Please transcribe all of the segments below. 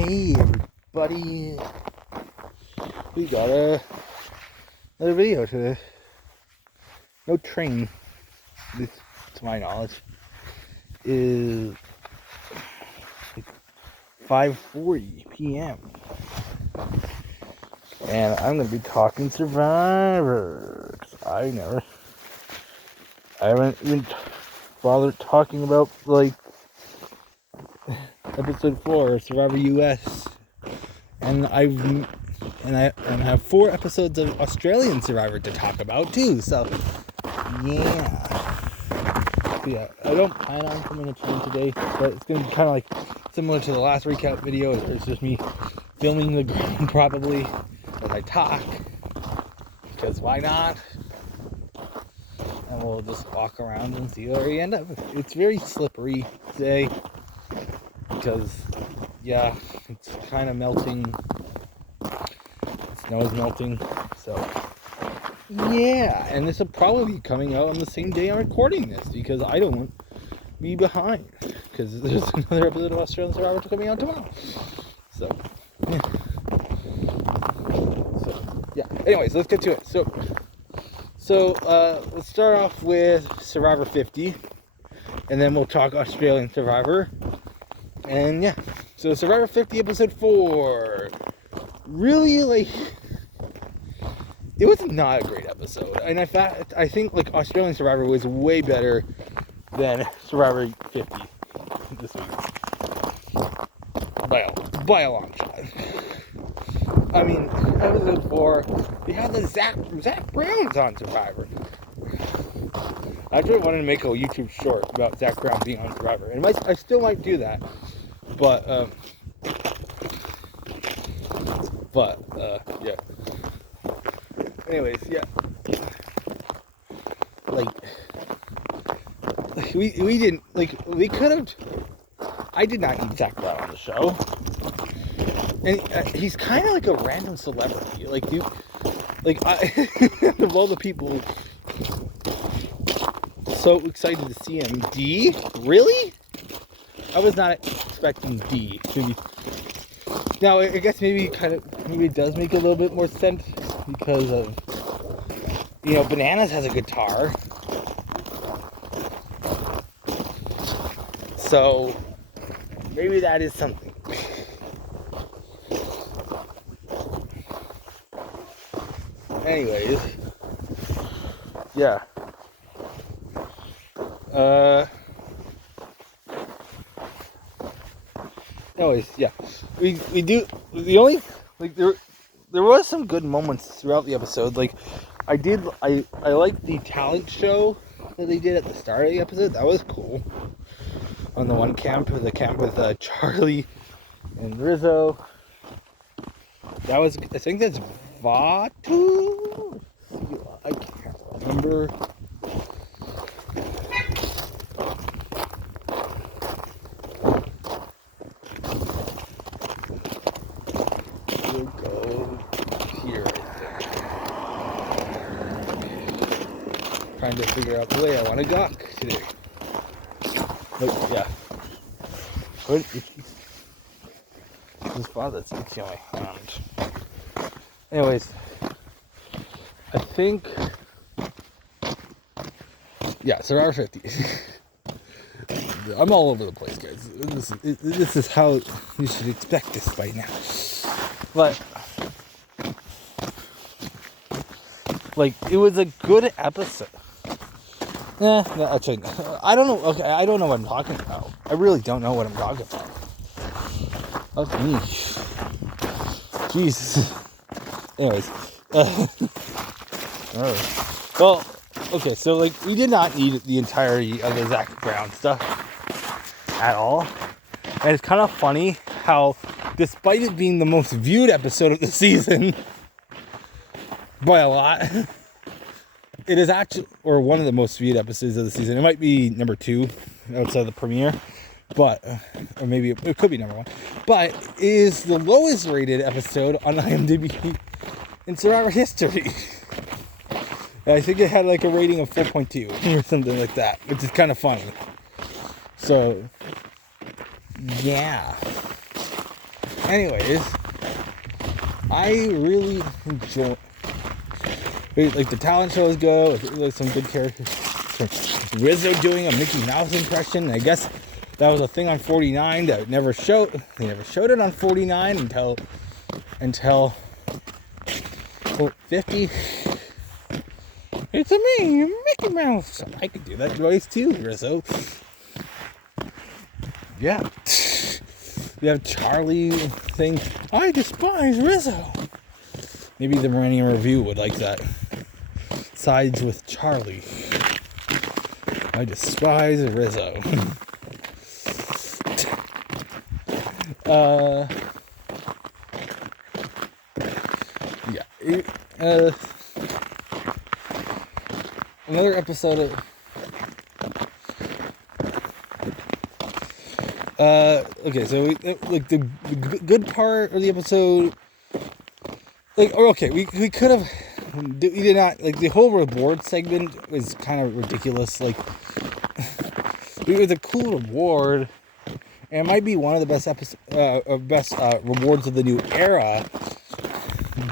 Hey everybody, we got another video today. No train, at least to my knowledge, is 5:40 p.m. and I'm gonna be talking Survivor. 'Cause I haven't even bothered talking about like episode 4 of Survivor US, and I have 4 episodes of Australian Survivor to talk about too. So yeah, I don't plan on coming to train today, but it's gonna be kind of like similar to the last recap video. It's just me filming the ground probably as I talk, because why not? And we'll just walk around and see where we end up. It's very slippery today because yeah, it's kind of melting. Snow is melting, so yeah. And this will probably be coming out on the same day I'm recording this because I don't want to be behind, because there's another episode of Australian Survivor coming out tomorrow. So yeah. Anyways, let's get to it. So let's start off with Survivor 50, and then we'll talk Australian Survivor. And yeah, so Survivor 50 episode 4, really, it was not a great episode. And in fact, I think Australian Survivor was way better than Survivor 50 this week, by a long shot. I mean, episode 4, we had the Zach Brown's on Survivor. I actually wanted to make a YouTube short about Zach Brown being on Survivor, and I still might do that. But yeah. Anyways, yeah. We didn't, we could have. I did not need Zach Brown on the show, and he's kind of like a random celebrity. Of all the people, so excited to see him. D, really? I was not expecting D to be. Now, I guess maybe it does make a little bit more sense because of, Bananas has a guitar. So, maybe that is something. Anyways, yeah. Anyways, yeah, we do the only there was some good moments throughout the episode. I liked the talent show that they did at the start of the episode. That was cool. On the one camp, the camp with Charlie and Rizzo. That was, I think that's Vaatu. I can't remember. Trying to figure out the way I want to dock today. But yeah. His father's itching my hand. Anyways, I think, yeah, Survivor 50. I'm all over the place, guys. This is how you should expect this by now. But it was a good episode. No, actually, I don't know. Okay, I don't know what I'm talking about. I really don't know what I'm talking about. That's me. Jesus. Anyways. Well, okay, so, we did not need the entirety of the Zach Brown stuff at all. And it's kind of funny how, despite it being the most viewed episode of the season, by a lot, it is actually, or one of the most viewed episodes of the season. It might be number 2 outside the premiere, but, or maybe it could be number 1. But it is the lowest rated episode on IMDb in Survivor history. I think it had a rating of 4.2 or something like that, which is kind of funny. So, yeah. anyways, I really enjoy, like, the talent shows go, there's some good characters. Rizzo doing a Mickey Mouse impression. I guess that was a thing on 49 that never showed. They never showed it on 49 until 50. It's a me, Mickey Mouse. I could do that voice too, Rizzo. Yeah. We have Charlie saying, I despise Rizzo. Maybe the Millennium Review would like that. Sides with Charlie. I despise Rizzo. Another episode of okay, so like the good part of the episode, like, okay, we could have, we did not, like, the whole reward segment was kind of ridiculous. Like, it was a cool reward, and it might be one of the best rewards of the new era,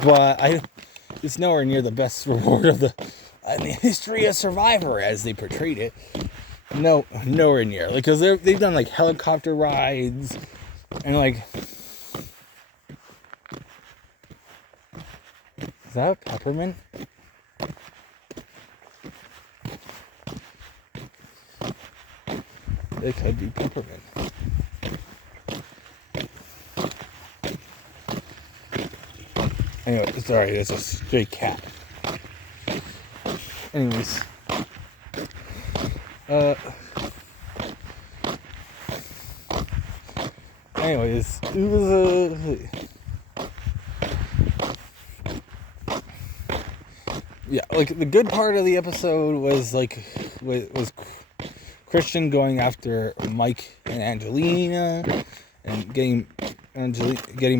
but it's nowhere near the best reward of the history of Survivor as they portrayed it. No, nowhere near. Like, because they've done, like, helicopter rides and, like, is that a peppermint? It could be peppermint. Anyway, sorry, it's a stray cat. Anyways, it was yeah, like, the good part of the episode was Christian going after Mike and Angelina and getting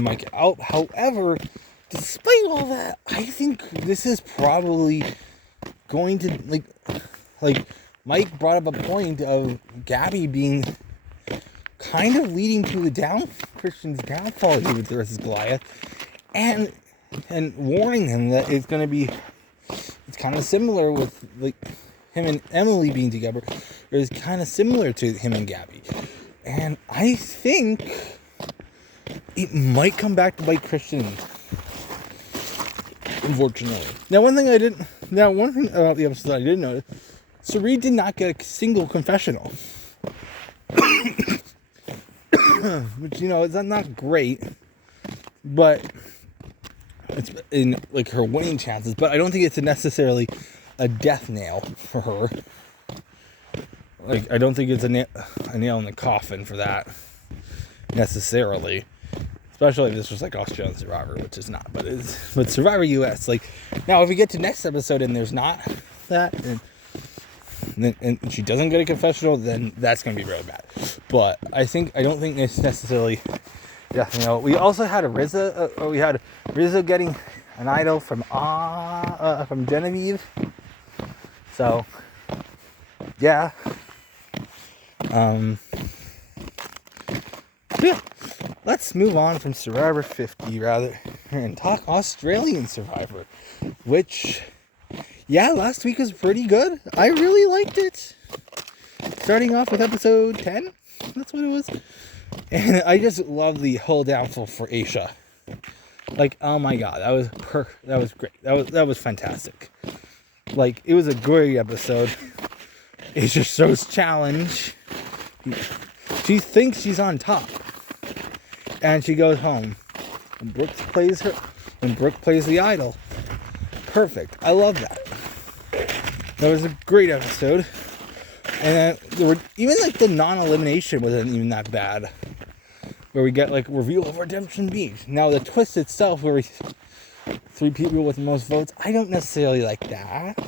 Mike out. However, despite all that, I think this is probably going to, like Mike brought up a point of Gabby being kind of leading to Christian's downfall versus Goliath, and warning him that it's kind of similar with, like, him and Emily being together. It was kind of similar to him and Gabby, and I think it might come back to bite Christian, unfortunately. One thing about the episode that I didn't notice, Cirie did not get a single confessional. Which, it's not great, but it's in, like, her winning chances, but I don't think it's necessarily a death nail for her. Like, I don't think it's a nail in the coffin for that, necessarily. Especially if this was, like, Australian Survivor, which is not, but Survivor US, like, now if we get to next episode and there's not that, and she doesn't get a confessional, then that's going to be really bad. But I don't think it's necessarily, we also had Rizzo getting an idol from Genevieve. So, yeah. Yeah. Let's move on from Survivor 50, rather, and talk Australian Survivor, which, yeah, last week was pretty good. I really liked it. Starting off with episode 10, that's what it was. And I just love the whole downfall for Aisha. Like, oh my god, that was great. That was fantastic. Like, it was a great episode. Aisha shows challenge. She thinks she's on top. And she goes home. And Brooke plays the idol. Perfect. I love that. That was a great episode. And there were even, like, the non-elimination wasn't even that bad. Where we get, like, reveal of Redemption Beach. Now the twist itself, where 3 people with the most votes, I don't necessarily like that.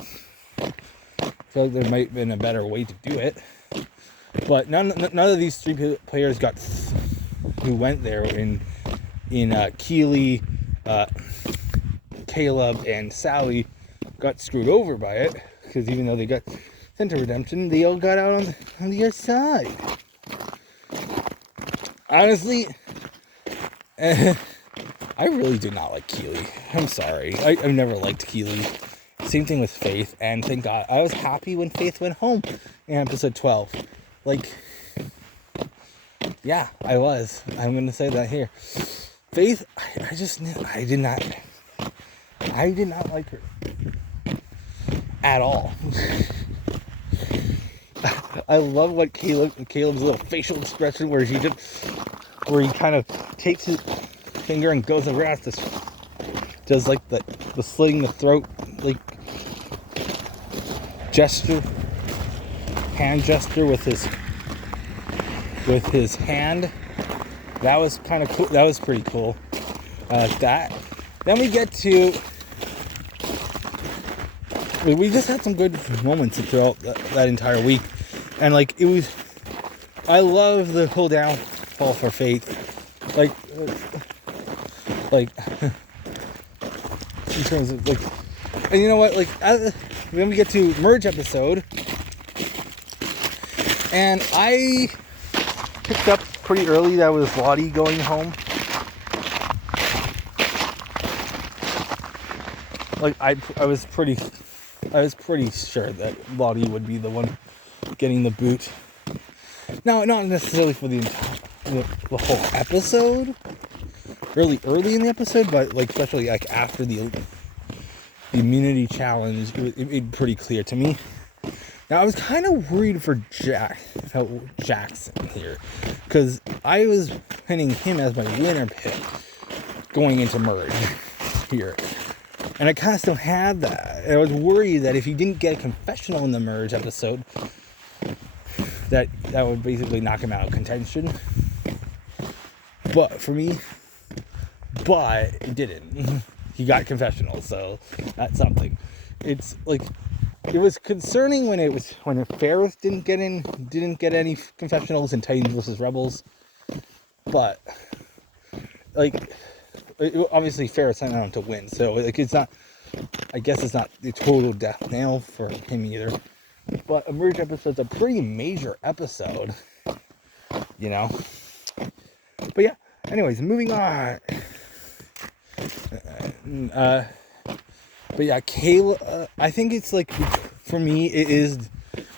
I feel like there might have been a better way to do it. But none of these 3 players who went there in Keely, Caleb, and Sally got screwed over by it, because even though they got sent to Redemption, they all got out on the other side. Honestly, I really do not like Keely. I'm sorry. I've never liked Keely. Same thing with Faith, and thank God. I was happy when Faith went home in episode 12. Like, yeah, I was. I'm going to say that here. Faith, I did not like her at all. I love what Caleb's little facial expression where he kind of takes his finger and goes around this, does like the slitting the throat like gesture, hand gesture with his hand. That was kind of cool. That was pretty cool. That. Then we get to. We just had some good moments throughout that entire week, and like it was. I love the whole downfall for Faith, like in terms of like, and you know what, like then we get to merge episode, and I picked up pretty early that was Lottie going home. Like I was pretty sure that Lottie would be the one getting the boot. No, not necessarily for the whole episode, really early in the episode, but like especially like after the immunity challenge, it made pretty clear to me. Now I was kind of worried for Jackson here, because I was pinning him as my winner pick going into merge here. And I kind of still had that. And I was worried that if he didn't get a confessional in the merge episode, that would basically knock him out of contention. But for me, it didn't. He got confessional, so that's something. It's like, it was concerning when Ferris didn't get any confessionals in Titans versus Rebels. But like, obviously Ferris went on to win, so like it's not. I guess it's not the total death nail for him either. But a merge episode's a pretty major episode, you know. But yeah. Anyways, moving on. But yeah, Caleb. I think it's like, for me, it is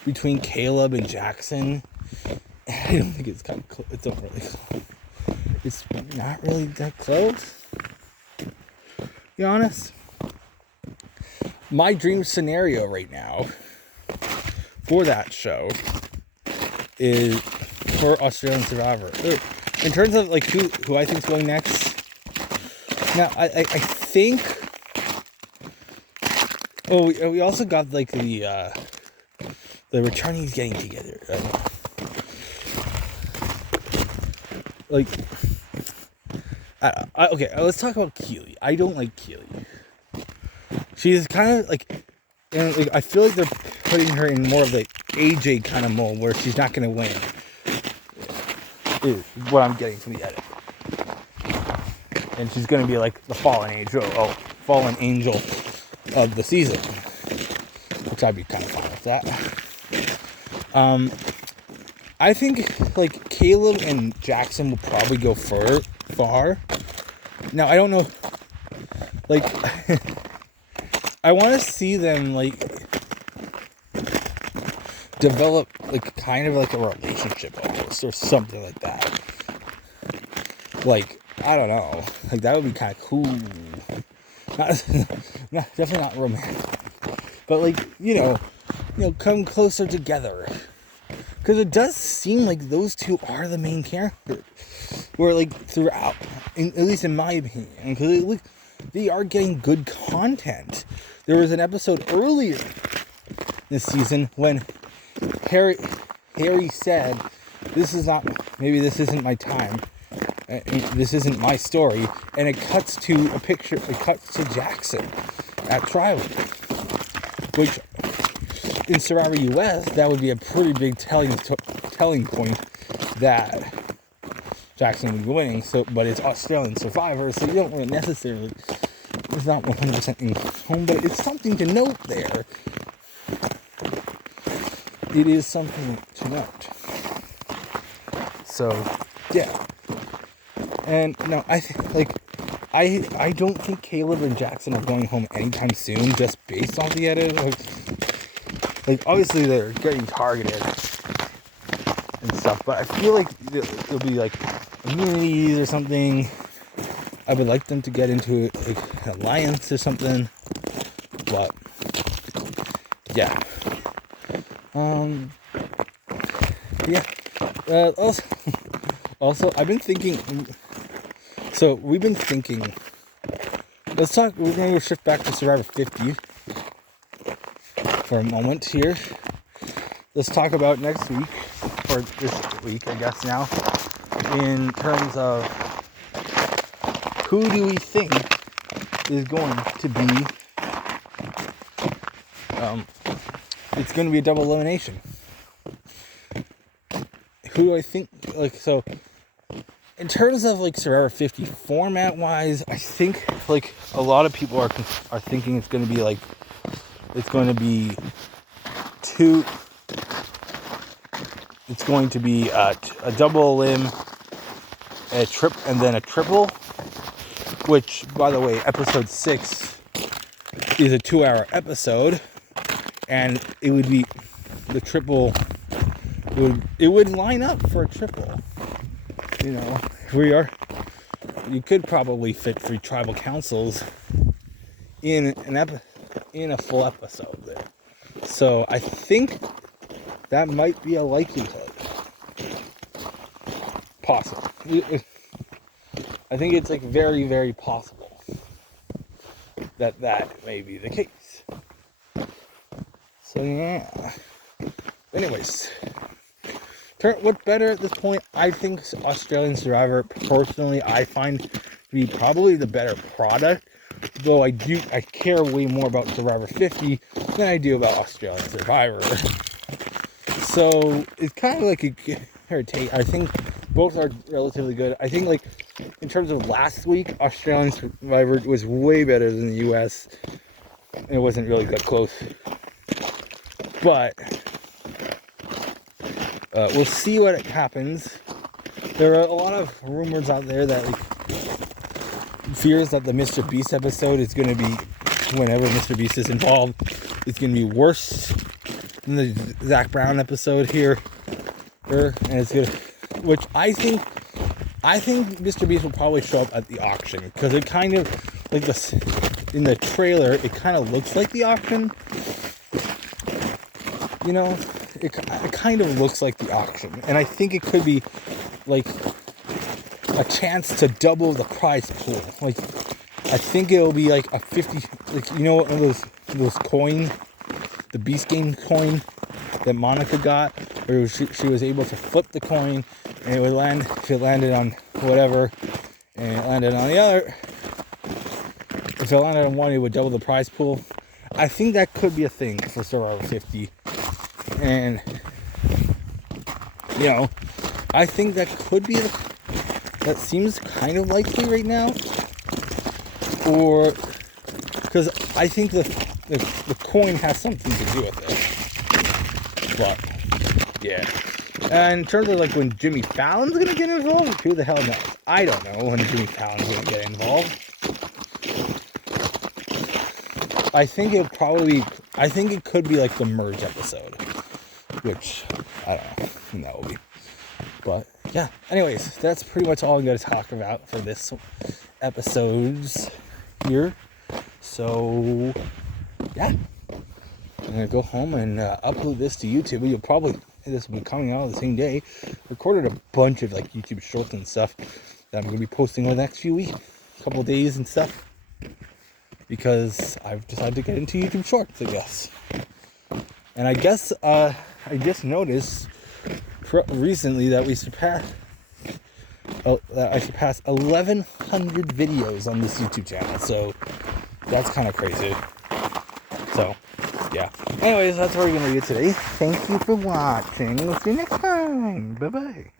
between Caleb and Jackson. I don't think it's kind of close. It's not really close. It's not really that close, to be honest. My dream scenario right now for that show is for Australian Survivor. In terms of like who I think's going next. Now I think. Oh, we also got like the returnees getting together. Like, okay, let's talk about Keely. I don't like Keely. She's kind of like, I feel like they're putting her in more of the AJ kind of mold where she's not going to win. Is what I'm getting from the edit. And she's going to be like the fallen angel of the season, which I'd be kind of fine with that. I think like Caleb and Jackson will probably go far. Now I don't know, like I want to see them like develop like kind of like a relationship almost, or something like that. Like, I don't know, like that would be kind of cool. Definitely not romantic, but like, you know, come closer together. Because it does seem like those two are the main characters. Where like throughout, at least in my opinion, because they are getting good content. There was an episode earlier this season when Harry said, this isn't my time. This isn't my story. And it cuts to a picture, it cuts to Jackson at Tribal. Which, in Survivor US, that would be a pretty big telling point that Jackson would be winning. So, but it's Australian Survivor, so you don't really necessarily, it's not 100% in home, but it's something to note there. It is something to note. So, yeah. And no, I think like I don't think Caleb and Jackson are going home anytime soon, just based on the edit. Like obviously they're getting targeted and stuff, but I feel like there'll be like immunities or something. I would like them to get into like an alliance or something, but yeah. Yeah. Also, I've been thinking. So we've been thinking. Let's talk. We're going to shift back to Survivor 50 for a moment here. Let's talk about next week, or this week, I guess now, in terms of who do we think is going to be. It's going to be a double elimination. Who do I think, like, so in terms of like Survivor 50 format wise, I think like a lot of people are thinking it's going to be like, it's going to be a double elim, and then a triple, which by the way, episode 6 is a 2-hour episode, and it would be the triple. It would line up for a triple. You know, you could probably fit 3 tribal councils in a full episode there. So I think that might be a likelihood. Possible. I think it's like very, very possible that may be the case. So yeah. Anyways. What's better at this point? I think Australian Survivor, personally, I find to be probably the better product. Though I care way more about Survivor 50 than I do about Australian Survivor. So it's kind of like a give or take. I think both are relatively good. I think like in terms of last week, Australian Survivor was way better than the US. It wasn't really that close. But we'll see what happens. There are a lot of rumors out there that like fears that the Mr. Beast episode is going to be, whenever Mr. Beast is involved, it's going to be worse than the Zach Brown episode here. And it's good, which I think Mr. Beast will probably show up at the auction, because it kind of like in the trailer, it kind of looks like the auction. You know, it kind of looks like the auction, and I think it could be like a chance to double the prize pool. Like, I think it'll be like a 50, like, you know, one of those coin, the Beast Game coin that Monica got, where she was able to flip the coin, and it would land, if it landed on whatever, and it landed on the other, if it landed on one, it would double the prize pool. I think that could be a thing for Survivor 50. And, you know, I think that could be, that seems kind of likely right now. Or, because I think the coin has something to do with it. But, yeah. And in terms of like when Jimmy Fallon's going to get involved, who the hell knows? I don't know when Jimmy Fallon's going to get involved. I think it could be like the merge episode. Which, I don't know, that will be. But, yeah. Anyways, that's pretty much all I'm going to talk about for this episodes here. So, yeah. I'm going to go home and upload this to YouTube. This will be coming out the same day. Recorded a bunch of, like, YouTube shorts and stuff that I'm going to be posting over the next few weeks. Couple days and stuff. Because I've decided to get into YouTube shorts, I guess. And I guess, I just noticed recently that I surpassed 1,100 videos on this YouTube channel. So that's kind of crazy. So yeah. Anyways, that's what we're gonna do today. Thank you for watching. We'll see you next time. Bye bye.